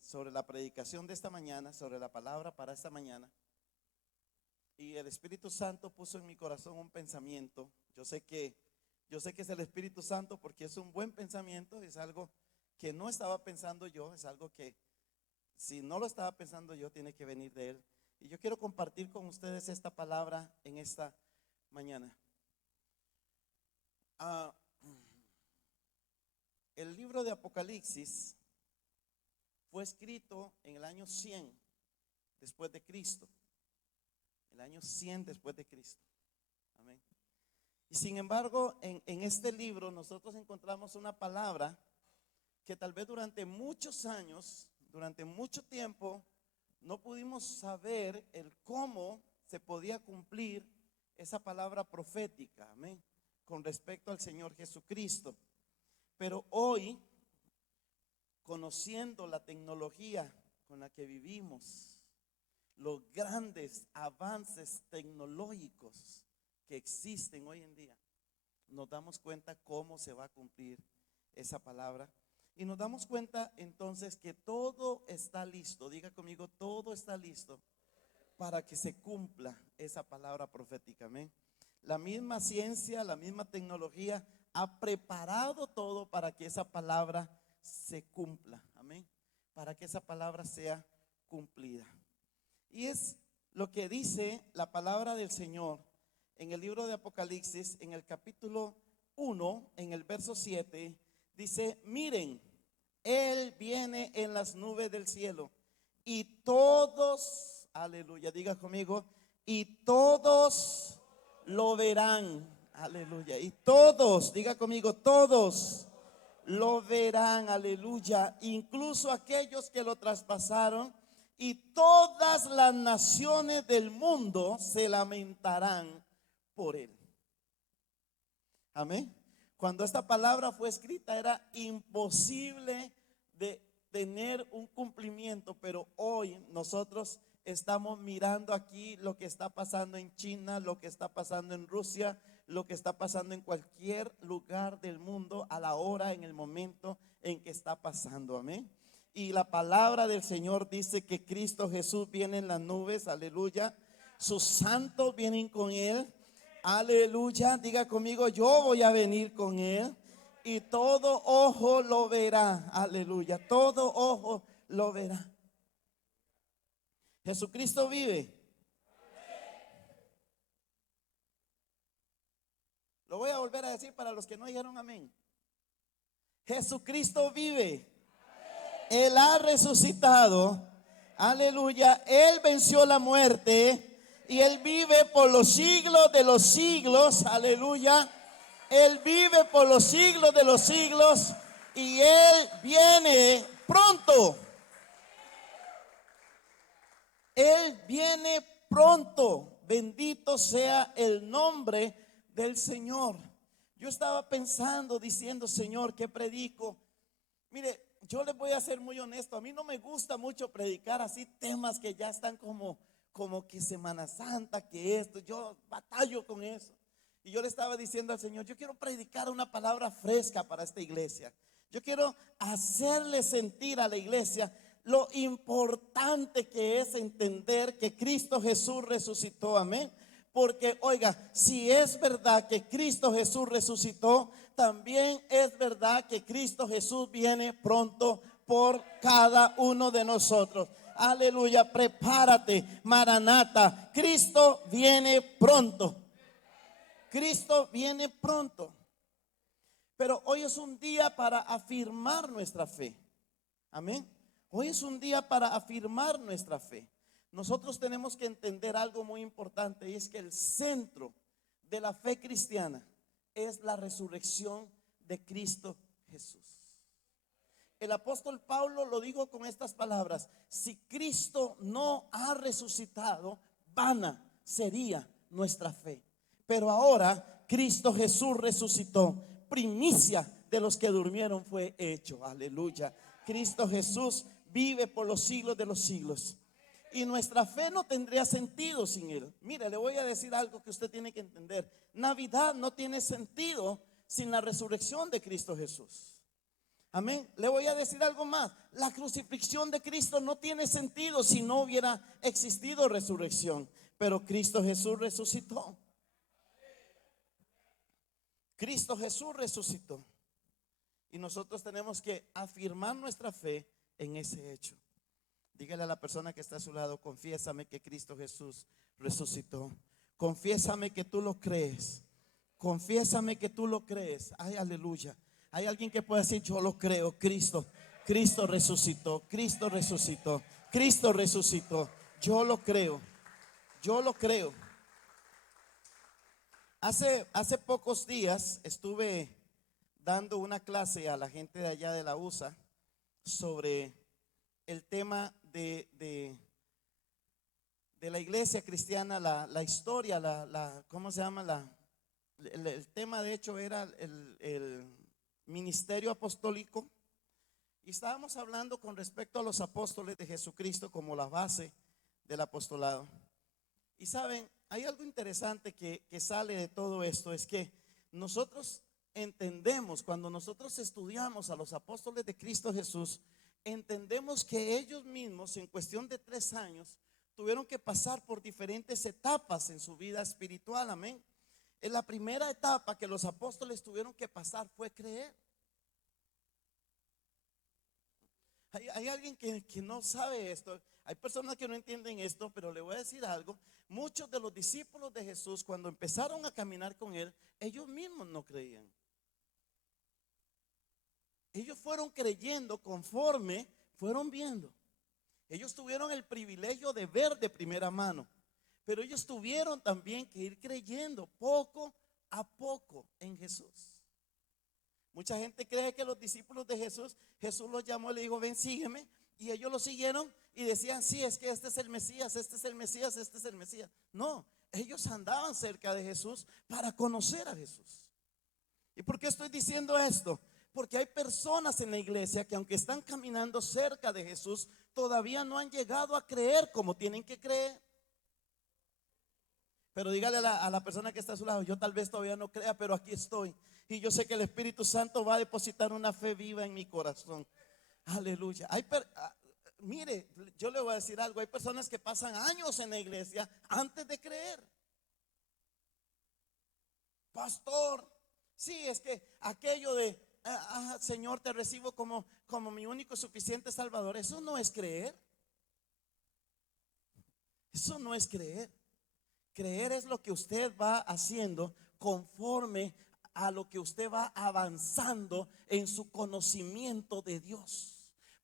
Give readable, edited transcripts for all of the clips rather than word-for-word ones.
Sobre la predicación de esta mañana, sobre la palabra para esta mañana. Y el Espíritu Santo puso en mi corazón un pensamiento. Yo sé que es el Espíritu Santo porque es un buen pensamiento, es algo que no estaba pensando yo, es algo que si no lo estaba pensando yo, tiene que venir de Él. Y yo quiero compartir con ustedes esta palabra en esta mañana. El libro de Apocalipsis fue escrito en el año 100 después de Cristo. El año 100 después de Cristo. Amén. Y sin embargo, en este libro nosotros encontramos una palabra que tal vez durante muchos años, durante mucho tiempo, no pudimos saber el cómo se podía cumplir esa palabra profética, amén, con respecto al Señor Jesucristo. Pero hoy, conociendo la tecnología con la que vivimos, los grandes avances tecnológicos que existen hoy en día, nos damos cuenta cómo se va a cumplir esa palabra. Y nos damos cuenta entonces que todo está listo. Diga conmigo, todo está listo para que se cumpla esa palabra profética. Amén. La misma ciencia, la misma tecnología ha preparado todo para que esa palabra se cumpla. Amén. Para que esa palabra sea cumplida. Y es lo que dice la palabra del Señor en el libro de Apocalipsis, en el capítulo 1, en el verso 7, dice: miren, Él viene en las nubes del cielo y todos, aleluya, diga conmigo, y todos lo verán, aleluya, y todos, diga conmigo, todos lo verán, aleluya, incluso aquellos que lo traspasaron, y todas las naciones del mundo se lamentarán por él. Amén. Cuando esta palabra fue escrita era imposible de tener un cumplimiento, pero hoy nosotros estamos mirando aquí lo que está pasando en China, lo que está pasando en Rusia, lo que está pasando en cualquier lugar del mundo a la hora, en el momento en que está pasando. Amén. Y la palabra del Señor dice que Cristo Jesús viene en las nubes, aleluya. Sus santos vienen con Él, aleluya. Diga conmigo, yo voy a venir con Él. Y todo ojo lo verá, aleluya. Todo ojo lo verá. Jesucristo vive. Lo voy a volver a decir para los que no dijeron amén. Jesucristo vive. Él ha resucitado, aleluya. Él venció la muerte y Él vive por los siglos de los siglos, aleluya. Él vive por los siglos de los siglos y Él viene pronto. Él viene pronto. Bendito sea el nombre del Señor. Yo estaba pensando, diciendo: Señor, ¿qué predico? Mire, yo les voy a ser muy honesto. A mí no me gusta mucho predicar así temas que ya están como que Semana Santa, que esto. Yo batallo con eso. Y yo le estaba diciendo al Señor: yo quiero predicar una palabra fresca para esta iglesia. Yo quiero hacerle sentir a la iglesia lo importante que es entender que Cristo Jesús resucitó. Amén. Porque oiga, si es verdad que Cristo Jesús resucitó, también es verdad que Cristo Jesús viene pronto por cada uno de nosotros. Aleluya, prepárate, Maranata, Cristo viene pronto. Cristo viene pronto. Pero hoy es un día para afirmar nuestra fe. Amén. Hoy es un día para afirmar nuestra fe. Nosotros tenemos que entender algo muy importante, y es que el centro de la fe cristiana es la resurrección de Cristo Jesús. El apóstol Pablo lo dijo con estas palabras: si Cristo no ha resucitado, vana sería nuestra fe. Pero ahora Cristo Jesús resucitó, primicia de los que durmieron fue hecho. Aleluya. Cristo Jesús vive por los siglos de los siglos. Y nuestra fe no tendría sentido sin Él. Mire, le voy a decir algo que usted tiene que entender. Navidad no tiene sentido sin la resurrección de Cristo Jesús. Amén. Le voy a decir algo más. La crucifixión de Cristo no tiene sentido si no hubiera existido resurrección. Pero Cristo Jesús resucitó. Cristo Jesús resucitó. Y nosotros tenemos que afirmar nuestra fe en ese hecho. Dígale a la persona que está a su lado: confiésame que Cristo Jesús resucitó. Confiésame que tú lo crees. Confiésame que tú lo crees. Ay, aleluya. Hay alguien que puede decir: yo lo creo. Cristo resucitó. Cristo resucitó. Cristo resucitó. Yo lo creo. Yo lo creo. Hace pocos días estuve dando una clase a la gente de allá de la USA sobre el tema de la iglesia cristiana, la historia, ¿cómo se llama? El tema de hecho era el ministerio apostólico. Y estábamos hablando con respecto a los apóstoles de Jesucristo como la base del apostolado. Y saben, hay algo interesante que sale de todo esto: es que nosotros entendemos, cuando nosotros estudiamos a los apóstoles de Cristo Jesús, entendemos que ellos mismos en cuestión de 3 años tuvieron que pasar por diferentes etapas en su vida espiritual. Amén. En la primera etapa que los apóstoles tuvieron que pasar fue creer. Hay alguien que no sabe esto. Hay personas que no entienden esto, pero le voy a decir algo. Muchos de los discípulos de Jesús, cuando empezaron a caminar con él, ellos mismos no creían. Ellos fueron creyendo conforme fueron viendo. Ellos tuvieron el privilegio de ver de primera mano, pero ellos tuvieron también que ir creyendo poco a poco en Jesús. Mucha gente cree que los discípulos de Jesús los llamó y le dijo: ven, sígueme. Y ellos lo siguieron y decían: sí, es que este es el Mesías, este es el Mesías, este es el Mesías. No, ellos andaban cerca de Jesús para conocer a Jesús. ¿Y por qué estoy diciendo esto? Porque hay personas en la iglesia que, aunque están caminando cerca de Jesús, todavía no han llegado a creer como tienen que creer. Pero dígale a la persona que está a su lado: yo tal vez todavía no crea, pero aquí estoy. Y yo sé que el Espíritu Santo va a depositar una fe viva en mi corazón. Aleluya. Mire, yo le voy a decir algo: hay personas que pasan años en la iglesia antes de creer. Pastor, sí, es que aquello de Señor, te recibo como mi único suficiente Salvador, eso no es creer. Eso no es creer. Creer es lo que usted va haciendo conforme a lo que usted va avanzando en su conocimiento de Dios.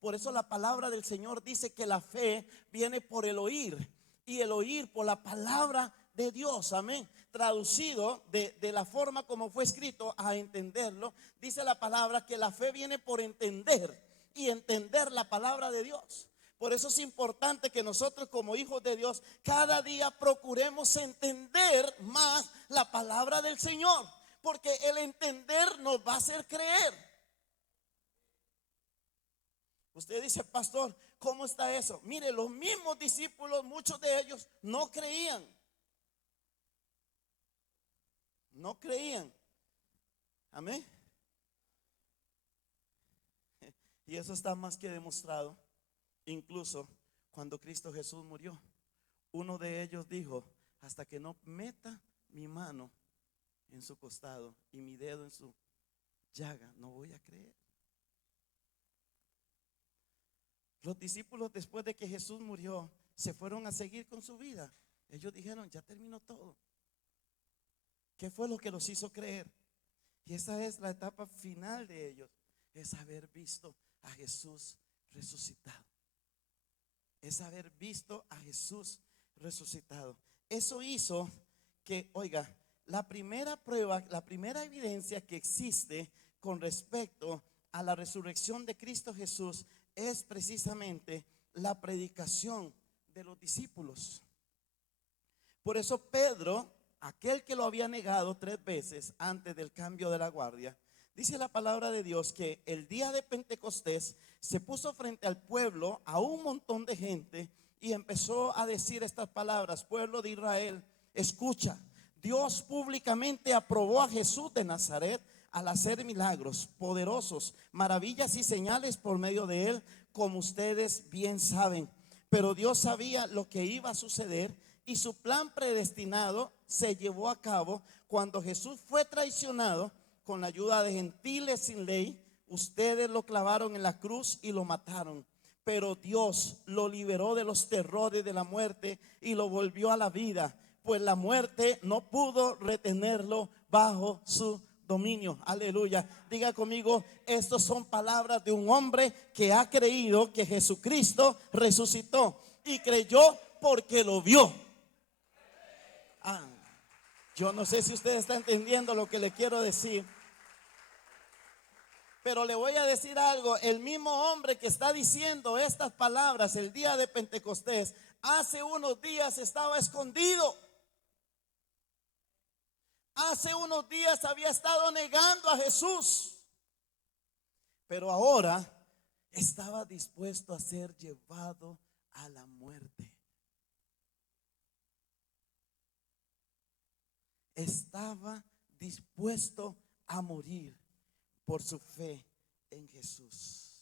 Por eso la palabra del Señor dice que la fe viene por el oír, y el oír por la palabra de Dios. Amén. Traducido de la forma como fue escrito a entenderlo, dice la palabra que la fe viene por entender, y entender la palabra de Dios. Por eso es importante que nosotros, como hijos de Dios, cada día procuremos entender más la palabra del Señor, porque el entender nos va a hacer creer. Usted dice: pastor, ¿cómo está eso? Mire, los mismos discípulos, muchos de ellos no creían. No creían. Amén. Y eso está más que demostrado. Incluso cuando Cristo Jesús murió, uno de ellos dijo: hasta que no meta mi mano en su costado y mi dedo en su llaga, no voy a creer. Los discípulos, después de que Jesús murió, se fueron a seguir con su vida. Ellos dijeron: ya terminó todo. ¿Qué fue lo que los hizo creer? Y esa es la etapa final de ellos: es haber visto a Jesús resucitado. Es haber visto a Jesús resucitado. Eso hizo que, oiga, la primera prueba, la primera evidencia que existe con respecto a la resurrección de Cristo Jesús es precisamente la predicación de los discípulos. Por eso Pedro, aquel que lo había negado 3 veces antes del cambio de la guardia, dice la palabra de Dios que el día de Pentecostés se puso frente al pueblo, a un montón de gente, y empezó a decir estas palabras: pueblo de Israel, escucha, Dios públicamente aprobó a Jesús de Nazaret, al hacer milagros poderosos, maravillas y señales por medio de él, como ustedes bien saben. Pero Dios sabía lo que iba a suceder y su plan predestinado se llevó a cabo cuando Jesús fue traicionado con la ayuda de gentiles sin ley. Ustedes lo clavaron en la cruz y lo mataron, pero Dios lo liberó de los terrores de la muerte y lo volvió a la vida, pues la muerte no pudo retenerlo bajo su dominio. Aleluya. Diga conmigo, estas son palabras de un hombre que ha creído que Jesucristo resucitó y creyó porque lo vio. Yo no sé si usted está entendiendo lo que le quiero decir, pero le voy a decir algo. El mismo hombre que está diciendo estas palabras el día de Pentecostés, hace unos días estaba escondido. Hace unos días había estado negando a Jesús, pero ahora estaba dispuesto a ser llevado a la muerte. Estaba dispuesto a morir por su fe en Jesús.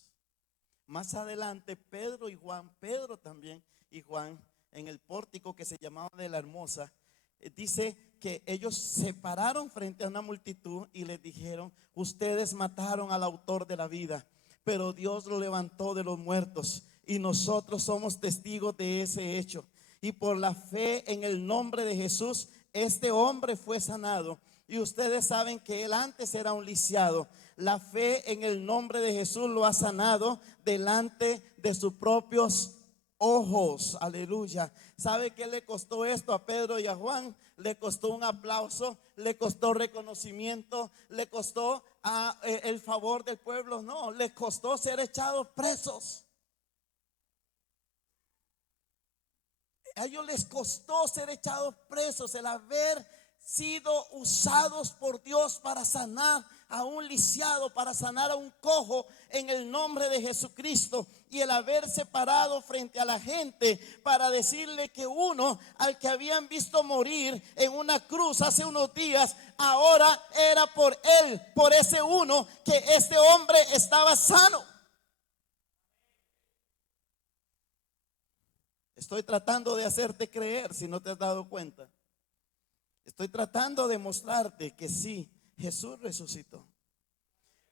Más adelante Pedro y Juan, Pedro también y Juan, en el pórtico que se llamaba de la Hermosa, dice que ellos se pararon frente a una multitud y les dijeron: ustedes mataron al autor de la vida, pero Dios lo levantó de los muertos y nosotros somos testigos de ese hecho. Y por la fe en el nombre de Jesús, este hombre fue sanado. Y ustedes saben que él antes era un lisiado. La fe en el nombre de Jesús lo ha sanado delante de sus propios ojos. Aleluya. ¿Sabe qué le costó esto a Pedro y a Juan? Le costó un aplauso, le costó reconocimiento, le costó el favor del pueblo. No, le costó ser echados presos. A ellos les costó ser echados presos, el haber sido usados por Dios para sanar a un lisiado, para sanar a un cojo en el nombre de Jesucristo, y el haberse parado frente a la gente para decirle que uno al que habían visto morir en una cruz hace unos días, ahora era por él, por ese uno, que este hombre estaba sano. Estoy tratando de hacerte creer, si no te has dado cuenta. Estoy tratando de mostrarte que sí, Jesús resucitó.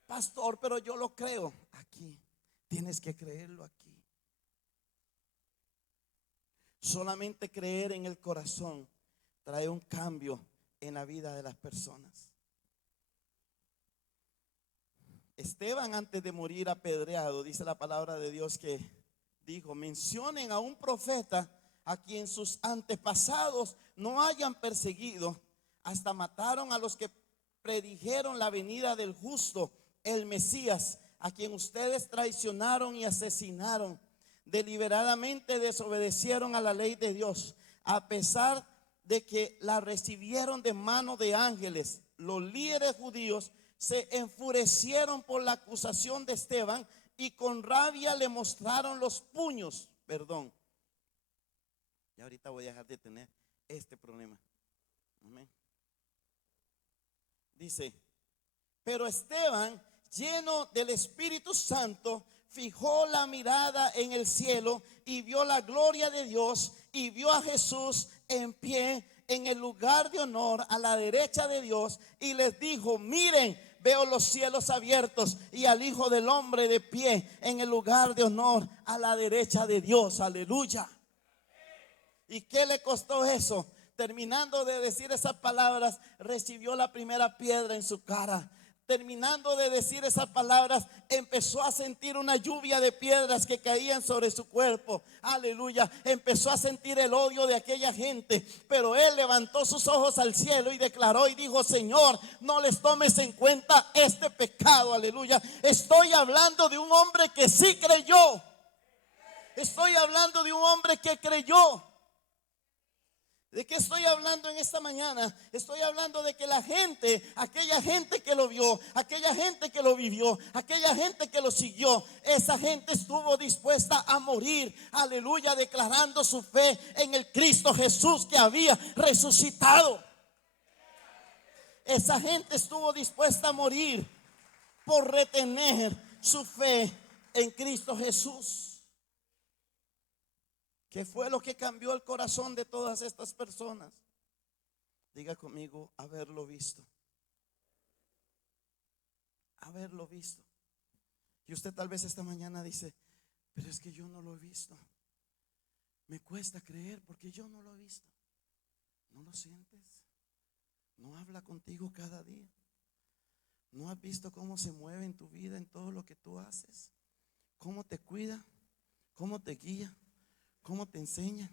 Pastor, pero yo lo creo. Aquí, tienes que creerlo aquí. Solamente creer en el corazón trae un cambio en la vida de las personas. Esteban, antes de morir apedreado, dice la palabra de Dios que dijo: mencionen a un profeta a quien sus antepasados no hayan perseguido, hasta mataron a los que predijeron la venida del justo, el Mesías, a quien ustedes traicionaron y asesinaron. Deliberadamente desobedecieron a la ley de Dios, a pesar de que la recibieron de mano de ángeles. Los líderes judíos se enfurecieron por la acusación de Esteban y con rabia le mostraron los puños. Perdón. Y ahorita voy a dejar de tener este problema. Amén. Dice: pero Esteban, lleno del Espíritu Santo, fijó la mirada en el cielo y vio la gloria de Dios y vio a Jesús en pie en el lugar de honor a la derecha de Dios, y les dijo: miren, veo los cielos abiertos y al Hijo del Hombre de pie en el lugar de honor a la derecha de Dios. Aleluya. ¿Y qué le costó eso? Terminando de decir esas palabras, recibió la primera piedra en su cara. Terminando de decir esas palabras, empezó a sentir una lluvia de piedras que caían sobre su cuerpo. Aleluya. Empezó a sentir el odio de aquella gente, pero él levantó sus ojos al cielo y declaró y dijo: Señor, no les tomes en cuenta este pecado. Aleluya. Estoy hablando de un hombre que sí creyó. Estoy hablando de un hombre que creyó. ¿De qué estoy hablando en esta mañana? Estoy hablando de que la gente, aquella gente que lo vio, aquella gente que lo vivió, aquella gente que lo siguió, esa gente estuvo dispuesta a morir, aleluya, declarando su fe en el Cristo Jesús que había resucitado. Esa gente estuvo dispuesta a morir por retener su fe en Cristo Jesús. ¿Qué fue lo que cambió el corazón de todas estas personas? Diga conmigo, haberlo visto. Haberlo visto. Y usted tal vez esta mañana dice, pero es que yo no lo he visto. Me cuesta creer porque yo no lo he visto. ¿No lo sientes? ¿No habla contigo cada día? ¿No has visto cómo se mueve en tu vida, en todo lo que tú haces? ¿Cómo te cuida? ¿Cómo te guía? ¿Cómo te enseña?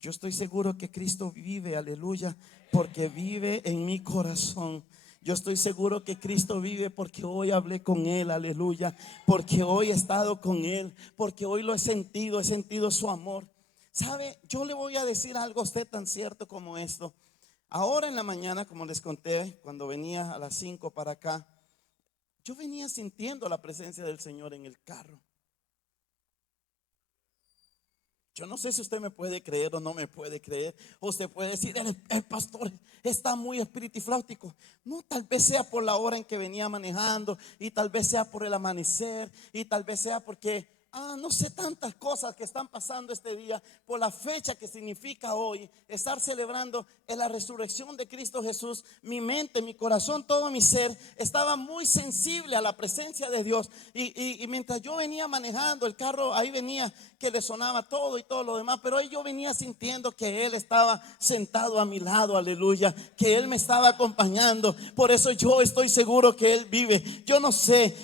Yo estoy seguro que Cristo vive, aleluya, porque vive en mi corazón. Yo estoy seguro que Cristo vive porque hoy hablé con Él, aleluya, porque hoy he estado con Él, porque hoy lo he sentido su amor. ¿Sabe? Yo le voy a decir algo a usted tan cierto como esto. Ahora en la mañana, como les conté, cuando venía a las 5 para acá, yo venía sintiendo la presencia del Señor en el carro. Yo no sé si usted me puede creer o no me puede creer. O usted puede decir, el pastor está muy espiritifláutico. No, tal vez sea por la hora en que venía manejando, y tal vez sea por el amanecer, y tal vez sea porque no sé, tantas cosas que están pasando este día, por la fecha que significa hoy, estar celebrando en la resurrección de Cristo Jesús. Mi mente, mi corazón, todo mi ser estaba muy sensible a la presencia de Dios. Y mientras yo venía manejando el carro, ahí venía que le sonaba todo y todo lo demás, pero ahí yo venía sintiendo que Él estaba sentado a mi lado, aleluya, que Él me estaba acompañando. Por eso yo estoy seguro que Él vive. Yo no sé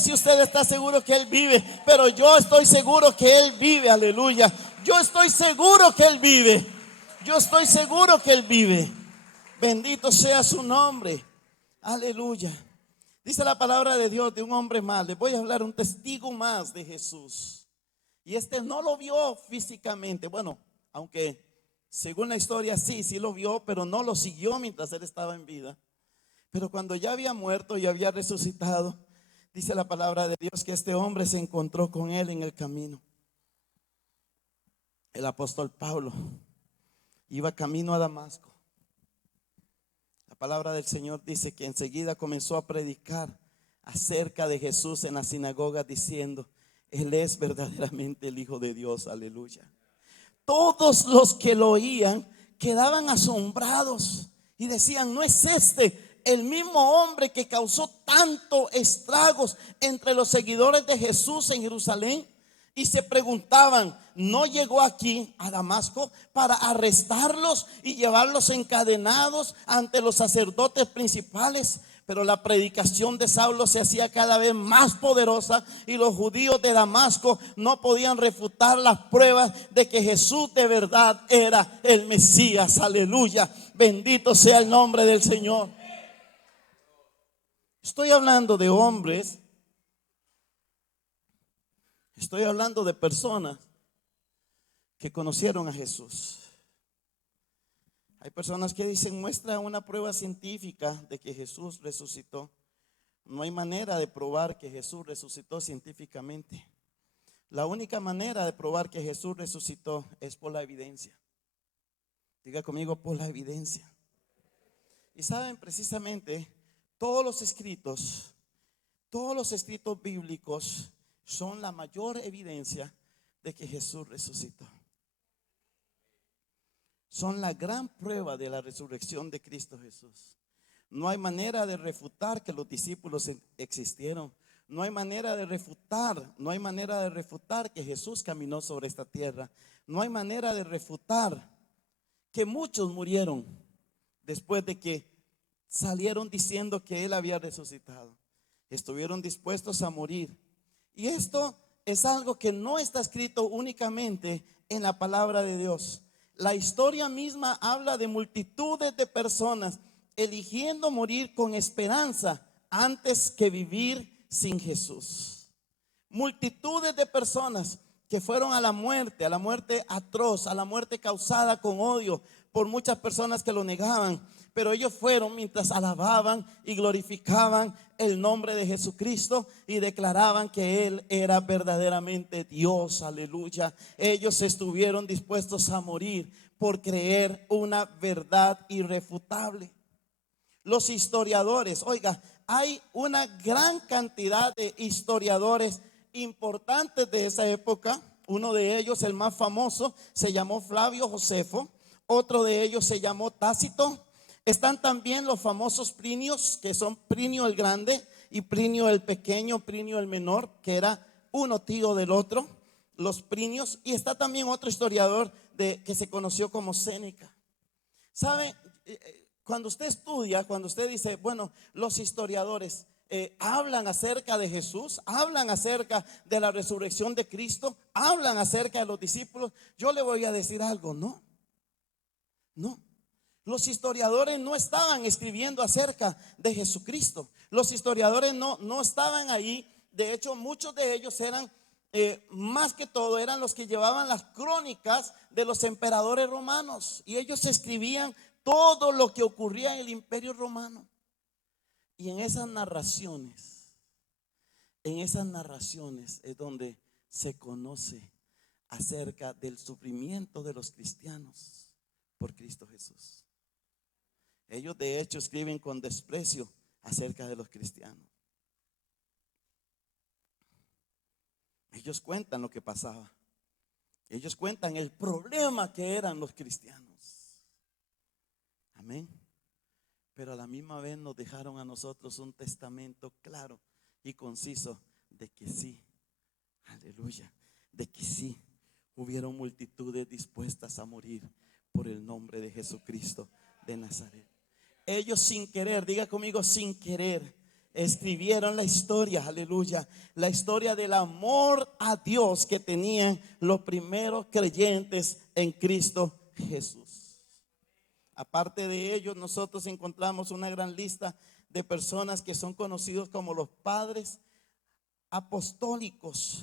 si usted está seguro que Él vive, pero yo estoy seguro que Él vive, aleluya. Yo estoy seguro que Él vive. Yo estoy seguro que Él vive. Bendito sea su nombre, aleluya. Dice la palabra de Dios de un hombre más. Les voy a hablar un testigo más de Jesús. Y este no lo vio físicamente. Bueno, aunque según la historia sí lo vio, pero no lo siguió mientras él estaba en vida. Pero cuando ya había muerto y había resucitado, dice la palabra de Dios que este hombre se encontró con él en el camino. El apóstol Pablo iba camino a Damasco. La palabra del Señor dice que enseguida comenzó a predicar acerca de Jesús en la sinagoga, diciendo: Él es verdaderamente el Hijo de Dios, aleluya. Todos los que lo oían quedaban asombrados y decían: ¿no es este el mismo hombre que causó tanto estragos entre los seguidores de Jesús en Jerusalén? Y se preguntaban: ¿no llegó aquí a Damasco para arrestarlos y llevarlos encadenados ante los sacerdotes principales? Pero la predicación de Saulo se hacía cada vez más poderosa, y los judíos de Damasco no podían refutar las pruebas de que Jesús de verdad era el Mesías, aleluya. Bendito sea el nombre del Señor. Estoy hablando de hombres, estoy hablando de personas que conocieron a Jesús. Hay personas que dicen: muestra una prueba científica de que Jesús resucitó. No hay manera de probar que Jesús resucitó científicamente. La única manera de probar que Jesús resucitó es por la evidencia. Diga conmigo: por la evidencia. Y saben, precisamente todos los escritos bíblicos son la mayor evidencia de que Jesús resucitó. Son la gran prueba de la resurrección de Cristo Jesús. No hay manera de refutar que los discípulos existieron. No hay manera de refutar que Jesús caminó sobre esta tierra. No hay manera de refutar que muchos murieron después de que salieron diciendo que Él había resucitado. Estuvieron dispuestos a morir. Y esto es algo que no está escrito únicamente en la palabra de Dios. La historia misma habla de multitudes de personas eligiendo morir con esperanza antes que vivir sin Jesús. Multitudes de personas que fueron a la muerte atroz, a la muerte causada con odio por muchas personas que lo negaban. Pero ellos fueron mientras alababan y glorificaban el nombre de Jesucristo y declaraban que Él era verdaderamente Dios, aleluya. Ellos estuvieron dispuestos a morir por creer una verdad irrefutable. Los historiadores, oiga, hay una gran cantidad de historiadores importantes de esa época. Uno de ellos, el más famoso, se llamó Flavio Josefo. Otro de ellos se llamó Tácito. Están también los famosos Plinios, que son Plinio el Grande y Plinio el Pequeño, Plinio el Menor, que era uno tío del otro, los Plinios. Y está también otro historiador que se conoció como Séneca. ¿Sabe? Cuando usted estudia, cuando usted dice, bueno, los historiadores hablan acerca de Jesús, hablan acerca de la resurrección de Cristo, hablan acerca de los discípulos, yo le voy a decir algo, no. Los historiadores no estaban escribiendo acerca de Jesucristo. Los historiadores no estaban ahí. De hecho, muchos de ellos eran, más que todo, eran los que llevaban las crónicas de los emperadores romanos. Y ellos escribían todo lo que ocurría en el imperio romano. Y en esas narraciones es donde se conoce acerca del sufrimiento de los cristianos por Cristo Jesús. Ellos de hecho escriben con desprecio acerca de los cristianos. Ellos cuentan lo que pasaba. Ellos cuentan el problema que eran los cristianos. Amén. Pero a la misma vez nos dejaron a nosotros un testamento claro y conciso de que sí, aleluya, de que sí hubieron multitudes dispuestas a morir por el nombre de Jesucristo de Nazaret. Ellos sin querer, diga conmigo, sin querer, escribieron la historia, aleluya, la historia del amor a Dios que tenían los primeros creyentes en Cristo Jesús. Aparte de ellos, nosotros encontramos una gran lista de personas que son conocidos como los padres apostólicos.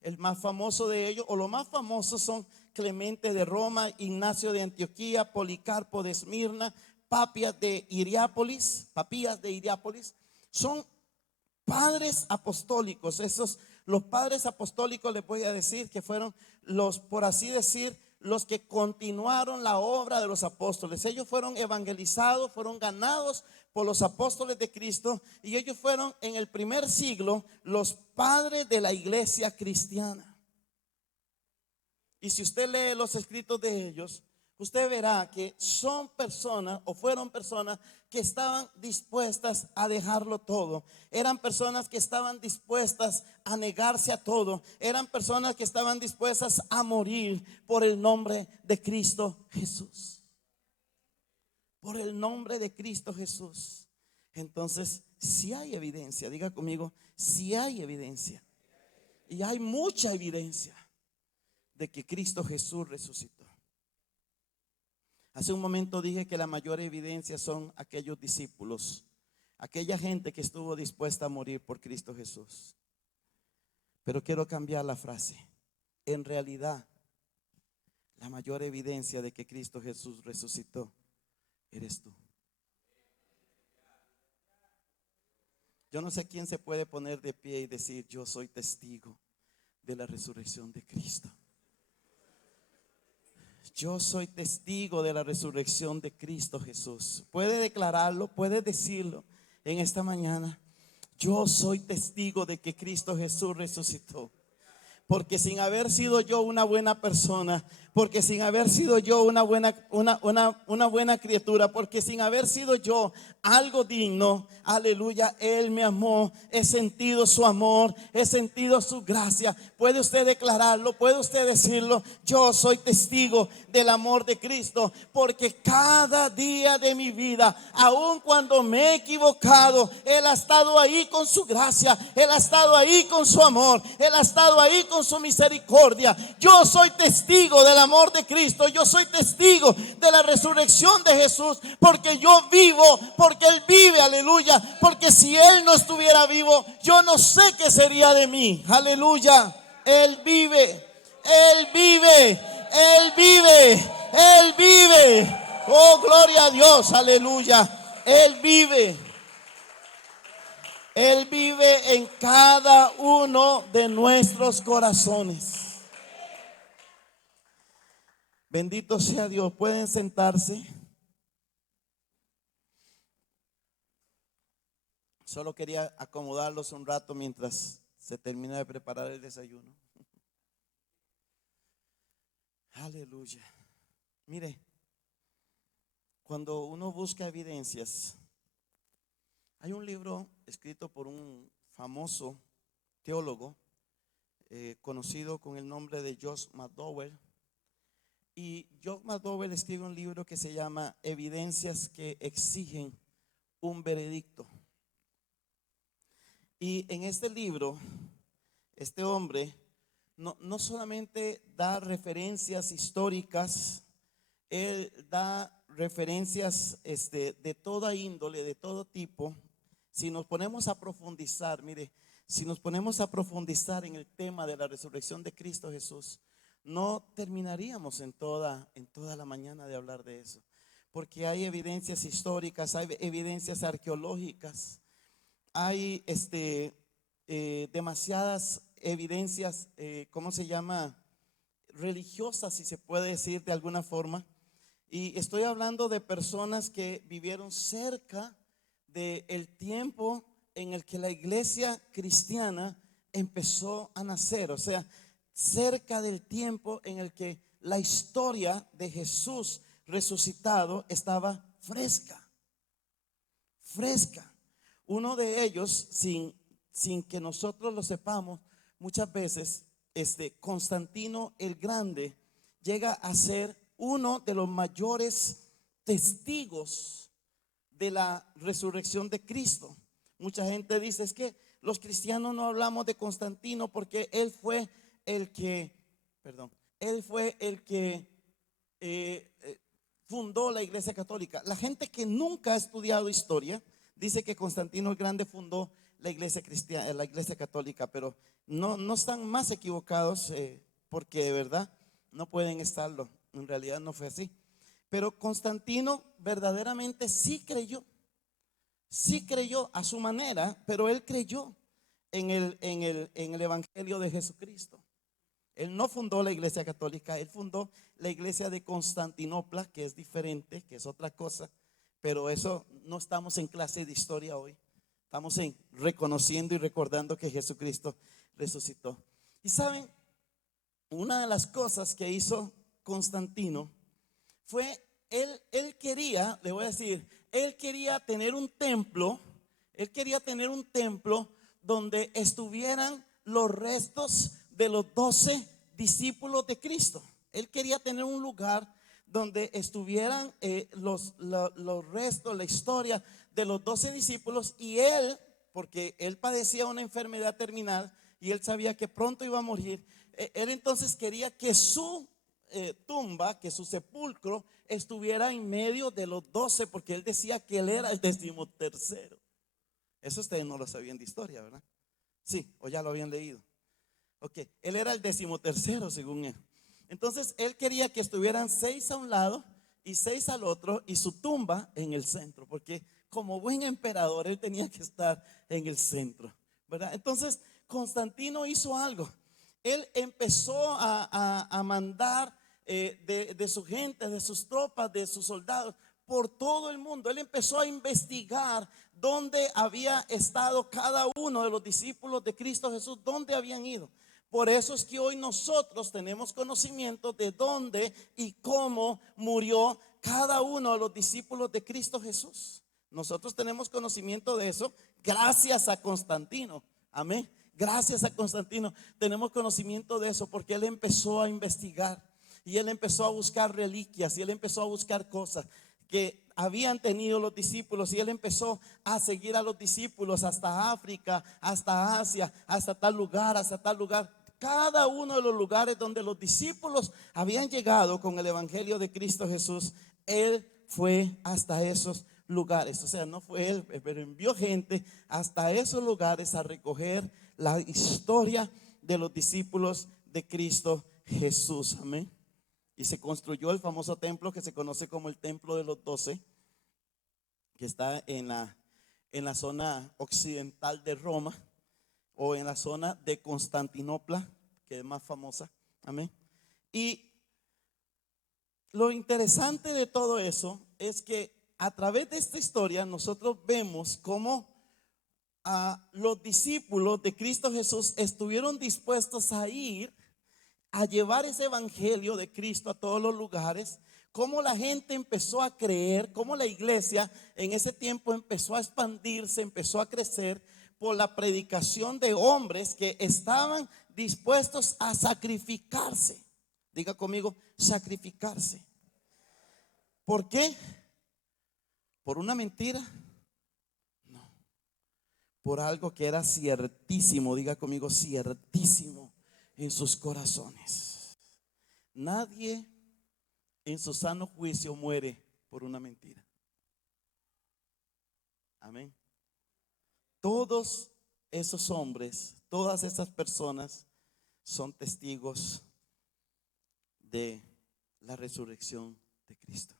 El más famoso de ellos, o los más famosos, son Clemente de Roma, Ignacio de Antioquía, Policarpo de Esmirna, Papías de Hierápolis. Son padres apostólicos. Los padres apostólicos, les voy a decir que fueron los, por así decir, los que continuaron la obra de los apóstoles. Ellos fueron evangelizados, fueron ganados por los apóstoles de Cristo, y ellos fueron en el primer siglo los padres de la iglesia cristiana. Y si usted lee los escritos de ellos, usted verá que son personas, o fueron personas, que estaban dispuestas a dejarlo todo. Eran personas que estaban dispuestas a negarse a todo. Eran personas que estaban dispuestas a morir por el nombre de Cristo Jesús. Por el nombre de Cristo Jesús. Entonces, si hay evidencia, diga conmigo, si hay evidencia. Y hay mucha evidencia de que Cristo Jesús resucitó. Hace un momento dije que la mayor evidencia son aquellos discípulos, aquella gente que estuvo dispuesta a morir por Cristo Jesús. Pero quiero cambiar la frase. En realidad, la mayor evidencia de que Cristo Jesús resucitó eres tú. Yo no sé quién se puede poner de pie y decir: yo soy testigo de la resurrección de Cristo. Yo soy testigo de la resurrección de Cristo Jesús. Puede declararlo, puede decirlo en esta mañana. Yo soy testigo de que Cristo Jesús resucitó. Porque sin haber sido yo una buena persona, porque sin haber sido yo una buena criatura, porque sin haber sido yo algo digno, aleluya, Él me amó. He sentido su amor, he sentido su gracia. Puede usted declararlo, puede usted decirlo: yo soy testigo del amor de Cristo, porque cada día de mi vida, aun cuando me he equivocado, Él ha estado ahí con su gracia, Él ha estado ahí con su amor, Él ha estado ahí con su misericordia. Yo soy testigo del amor de Cristo. Yo soy testigo de la resurrección de Jesús, porque yo vivo, porque Él vive, aleluya. Porque si Él no estuviera vivo, yo no sé qué sería de mí, aleluya. Él vive, Él vive, Él vive, Él vive. Oh, gloria a Dios, aleluya. Él vive. Él vive en cada uno de nuestros corazones. Bendito sea Dios. Pueden sentarse. Solo quería acomodarlos un rato mientras se termina de preparar el desayuno. Aleluya. Mire, cuando uno busca evidencias, hay un libro escrito por un famoso teólogo conocido con el nombre de Josh McDowell. Y Josh McDowell escribe un libro que se llama Evidencias que exigen un veredicto. Y en este libro, este hombre no solamente da referencias históricas, él da referencias de toda índole, de todo tipo. Si nos ponemos a profundizar, mire, si nos ponemos a profundizar en el tema de la resurrección de Cristo Jesús, no terminaríamos en toda la mañana de hablar de eso, porque hay evidencias históricas, hay evidencias arqueológicas, hay demasiadas evidencias, ¿cómo se llama? Religiosas, si se puede decir de alguna forma. Y estoy hablando de personas que vivieron cerca del tiempo en el que la iglesia cristiana empezó a nacer, o sea, cerca del tiempo en el que la historia de Jesús resucitado estaba fresca, fresca. Uno de ellos, sin que nosotros lo sepamos, muchas veces, Constantino el Grande llega a ser uno de los mayores testigos de la resurrección de Cristo. Mucha gente dice, es que los cristianos no hablamos de Constantino porque él fue el que, fundó la iglesia católica. La gente que nunca ha estudiado historia dice que Constantino el Grande fundó la iglesia cristiana, la iglesia católica, pero no están más equivocados, porque de verdad no pueden estarlo. En realidad no fue así. Pero Constantino verdaderamente sí creyó a su manera, pero él creyó en el evangelio de Jesucristo. Él no fundó la iglesia católica, él fundó la iglesia de Constantinopla, que es diferente, que es otra cosa. Pero eso, no estamos en clase de historia hoy. Estamos reconociendo y recordando que Jesucristo resucitó. Y saben, una de las cosas que hizo Constantino fue, él quería, le voy a decir, él quería tener un templo, donde estuvieran los restos de los 12 discípulos de Cristo. Él quería tener un lugar donde estuvieran los restos, la historia de los 12 discípulos. Y él, porque él padecía una enfermedad terminal y él sabía que pronto iba a morir, él entonces quería que su tumba, que su sepulcro estuviera en medio de los 12, porque él decía que él era el 13º. Eso ustedes no lo sabían de historia, ¿verdad? Sí, o ya lo habían leído. Ok, él era el 13º según él. Entonces él quería que estuvieran 6 a un lado y 6 al otro, y su tumba en el centro, porque como buen emperador él tenía que estar en el centro, ¿verdad? Entonces Constantino hizo algo. Él empezó a mandar de su gente, de sus tropas, de sus soldados por todo el mundo. Él empezó a investigar dónde había estado cada uno de los discípulos de Cristo Jesús, dónde habían ido. Por eso es que hoy nosotros tenemos conocimiento de dónde y cómo murió cada uno de los discípulos de Cristo Jesús. Nosotros tenemos conocimiento de eso gracias a Constantino. Amén. Gracias a Constantino tenemos conocimiento de eso, porque él empezó a investigar y él empezó a buscar reliquias y él empezó a buscar cosas que habían tenido los discípulos, y él empezó a seguir a los discípulos hasta África, hasta Asia, hasta tal lugar, hasta tal lugar. Cada uno de los lugares donde los discípulos habían llegado con el evangelio de Cristo Jesús, él fue hasta esos lugares. O sea, no fue él, pero envió gente hasta esos lugares a recoger la historia de los discípulos de Cristo Jesús. Amén. Y se construyó el famoso templo que se conoce como el Templo de los 12, que está en la zona occidental de Roma, o en la zona de Constantinopla, que es más famosa. Amén. Y lo interesante de todo eso es que a través de esta historia nosotros vemos cómo los discípulos de Cristo Jesús estuvieron dispuestos a ir a llevar ese evangelio de Cristo a todos los lugares, cómo la gente empezó a creer, cómo la iglesia en ese tiempo empezó a expandirse, empezó a crecer por la predicación de hombres que estaban dispuestos a sacrificarse. Diga conmigo, sacrificarse. ¿Por qué? ¿Por una mentira? No. Por algo que era ciertísimo, diga conmigo, ciertísimo en sus corazones. Nadie en su sano juicio muere por una mentira. Amén. Todos esos hombres, todas esas personas son testigos de la resurrección de Cristo.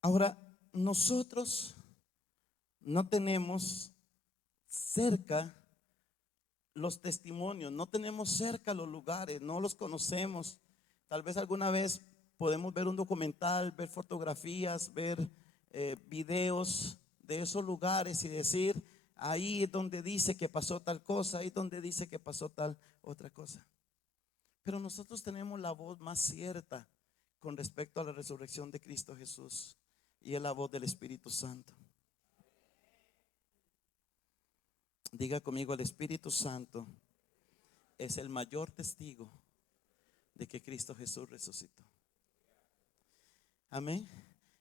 Ahora, nosotros no tenemos cerca los testimonios, no tenemos cerca los lugares, no los conocemos. Tal vez alguna vez podemos ver un documental, ver fotografías, ver videos de esos lugares y decir, ahí es donde dice que pasó tal cosa, ahí es donde dice que pasó tal otra cosa. Pero nosotros tenemos la voz más cierta con respecto a la resurrección de Cristo Jesús, y es la voz del Espíritu Santo. Diga conmigo, el Espíritu Santo es el mayor testigo de que Cristo Jesús resucitó. Amén.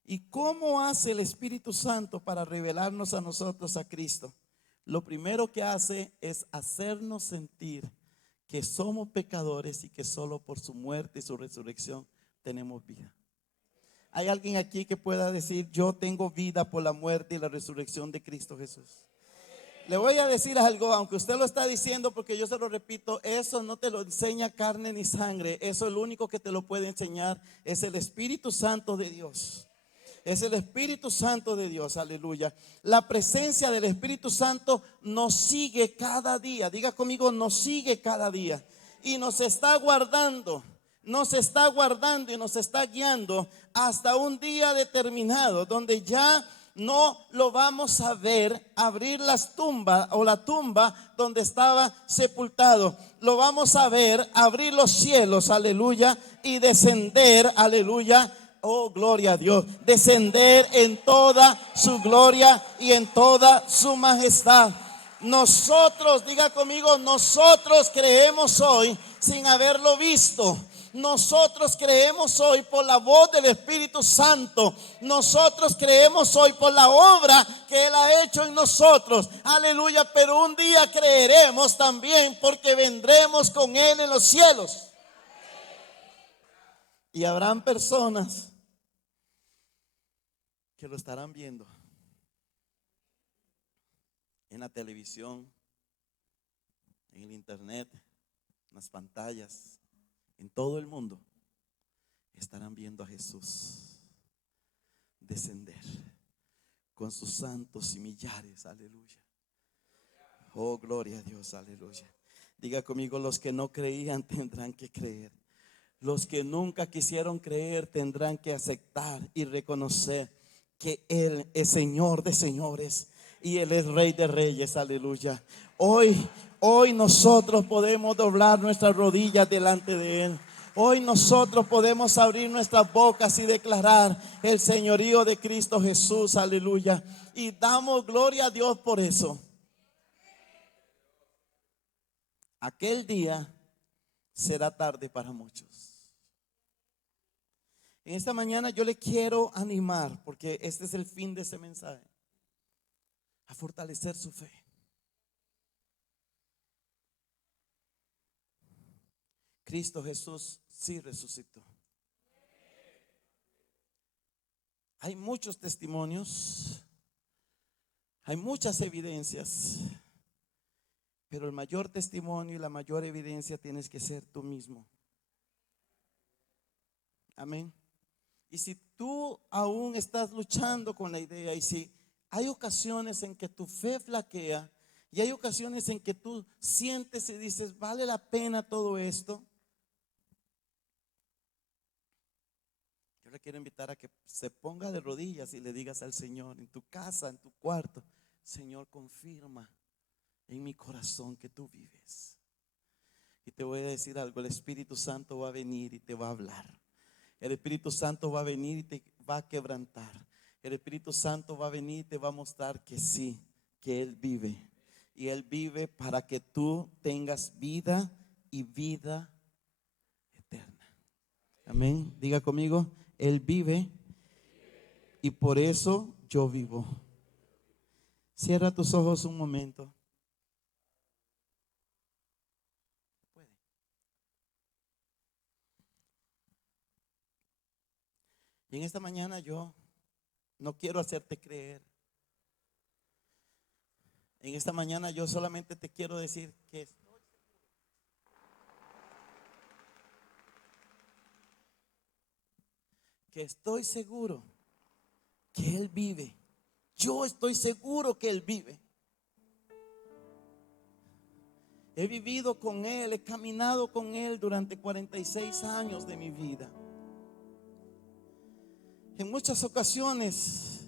¿Y cómo hace el Espíritu Santo para revelarnos a nosotros a Cristo? Lo primero que hace es hacernos sentir que somos pecadores y que solo por su muerte y su resurrección tenemos vida. ¿Hay alguien aquí que pueda decir, yo tengo vida por la muerte y la resurrección de Cristo Jesús? Le voy a decir algo, aunque usted lo está diciendo, porque yo se lo repito, eso no te lo enseña carne ni sangre. Eso el único que te lo puede enseñar es el Espíritu Santo de Dios. Es el Espíritu Santo de Dios, aleluya. La presencia del Espíritu Santo nos sigue cada día. Diga conmigo, nos sigue cada día. Y nos está guardando y nos está guiando hasta un día determinado, donde ya no lo vamos a ver abrir las tumbas o la tumba donde estaba sepultado. Lo vamos a ver abrir los cielos, aleluya, y descender, aleluya. Oh, gloria a Dios. Descender en toda su gloria y en toda su majestad. Nosotros, diga conmigo, nosotros creemos hoy sin haberlo visto. Nosotros creemos hoy por la voz del Espíritu Santo. Nosotros creemos hoy por la obra que Él ha hecho en nosotros. Aleluya. Pero un día creeremos también porque vendremos con Él en los cielos. Y habrán personas que lo estarán viendo en la televisión, en el internet, en las pantallas, en todo el mundo. Estarán viendo a Jesús descender con sus santos y millares, aleluya. Oh, gloria a Dios, aleluya. Diga conmigo, los que no creían tendrán que creer. Los que nunca quisieron creer tendrán que aceptar y reconocer que Él es Señor de señores y Él es Rey de reyes, aleluya. Hoy nosotros podemos doblar nuestras rodillas delante de Él. Hoy nosotros podemos abrir nuestras bocas y declarar el señorío de Cristo Jesús, aleluya. Y damos gloria a Dios por eso. Aquel día será tarde para muchos. En esta mañana yo le quiero animar, porque este es el fin de ese mensaje, a fortalecer su fe. Cristo Jesús sí resucitó. Hay muchos testimonios, hay muchas evidencias, pero el mayor testimonio y la mayor evidencia tienes que ser tú mismo. Amén. Y si tú aún estás luchando con la idea, y si hay ocasiones en que tu fe flaquea, y hay ocasiones en que tú sientes y dices, ¿vale la pena todo esto? Le quiero invitar a que se ponga de rodillas y le digas al Señor en tu casa, en tu cuarto, Señor, confirma en mi corazón que tú vives. Y te voy a decir algo, el Espíritu Santo va a venir y te va a hablar. El Espíritu Santo va a venir y te va a quebrantar. El Espíritu Santo va a venir y te va a mostrar que sí, que Él vive. Y Él vive para que tú tengas vida y vida eterna. Amén. Diga conmigo, Él vive y por eso yo vivo. Cierra tus ojos un momento. Y en esta mañana yo no quiero hacerte creer. En esta mañana yo solamente te quiero decir que estoy seguro que Él vive. Yo estoy seguro que Él vive. He vivido con Él, he caminado con Él durante 46 años de mi vida. En muchas ocasiones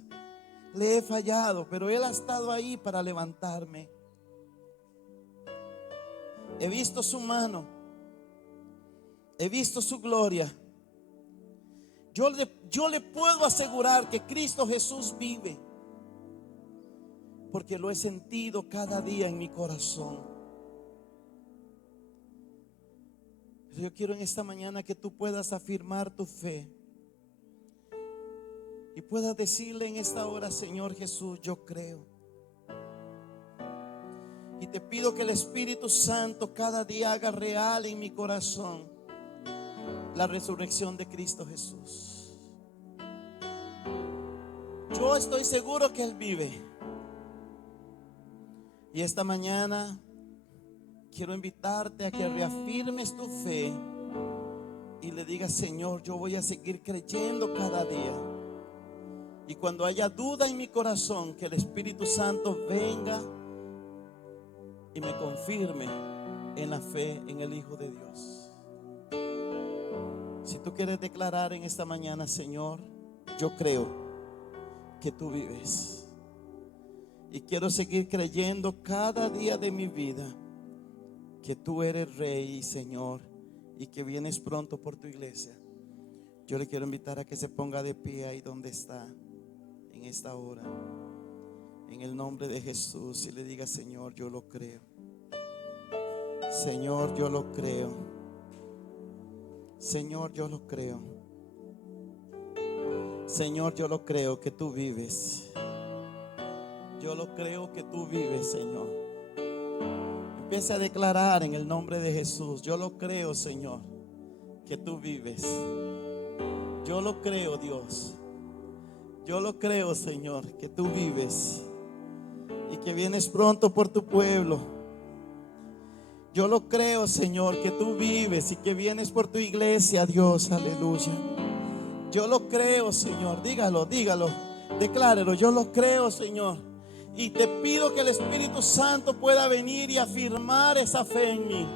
le he fallado, pero Él ha estado ahí para levantarme. He visto su mano, he visto su gloria. Yo le puedo asegurar que Cristo Jesús vive, porque lo he sentido cada día en mi corazón. Pero yo quiero en esta mañana que tú puedas afirmar tu fe y puedas decirle en esta hora: Señor Jesús, yo creo. Y te pido que el Espíritu Santo cada día haga real en mi corazón la resurrección de Cristo Jesús. Yo estoy seguro que Él vive. Y esta mañana quiero invitarte a que reafirmes tu fe y le digas: Señor, yo voy a seguir creyendo cada día. Y cuando haya duda en mi corazón, que el Espíritu Santo venga y me confirme en la fe en el Hijo de Dios. Si tú quieres declarar en esta mañana: Señor, yo creo que tú vives, y quiero seguir creyendo cada día de mi vida que tú eres Rey y Señor, y que vienes pronto por tu iglesia. Yo le quiero invitar a que se ponga de pie ahí donde está en esta hora, en el nombre de Jesús, y le diga: Señor, yo lo creo. Señor, yo lo creo. Señor, yo lo creo. Señor, yo lo creo que tú vives. Yo lo creo que tú vives, Señor. Empieza a declarar en el nombre de Jesús: yo lo creo, Señor, que tú vives. Yo lo creo, Dios. Yo lo creo, Señor, que tú vives y que vienes pronto por tu pueblo. Yo lo creo, Señor, que tú vives y que vienes por tu iglesia, Dios, aleluya. Yo lo creo, Señor, dígalo, declárelo. Yo lo creo, Señor, y te pido que el Espíritu Santo pueda venir y afirmar esa fe en mí.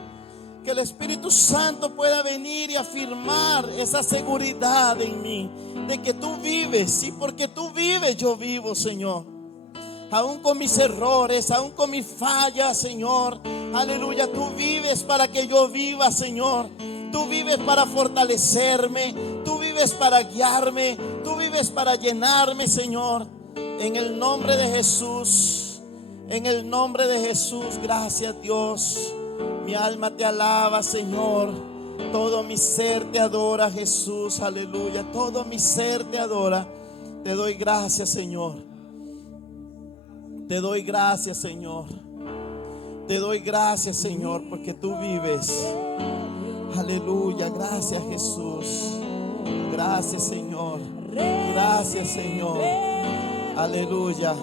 Que el Espíritu Santo pueda venir y afirmar esa seguridad en mí de que tú vives. Y porque tú vives, yo vivo, Señor. Aún con mis errores, aún con mis fallas, Señor, aleluya, tú vives para que yo viva, Señor. Tú vives para fortalecerme, tú vives para guiarme, tú vives para llenarme, Señor. En el nombre de Jesús, en el nombre de Jesús, gracias, Dios. Mi alma te alaba, Señor. Todo mi ser te adora, Jesús, aleluya. Todo mi ser te adora. Te doy gracias, Señor. Te doy gracias, Señor. Te doy gracias, Señor, porque tú vives. Aleluya, gracias, Jesús. Gracias, Señor. Gracias, Señor. Aleluya.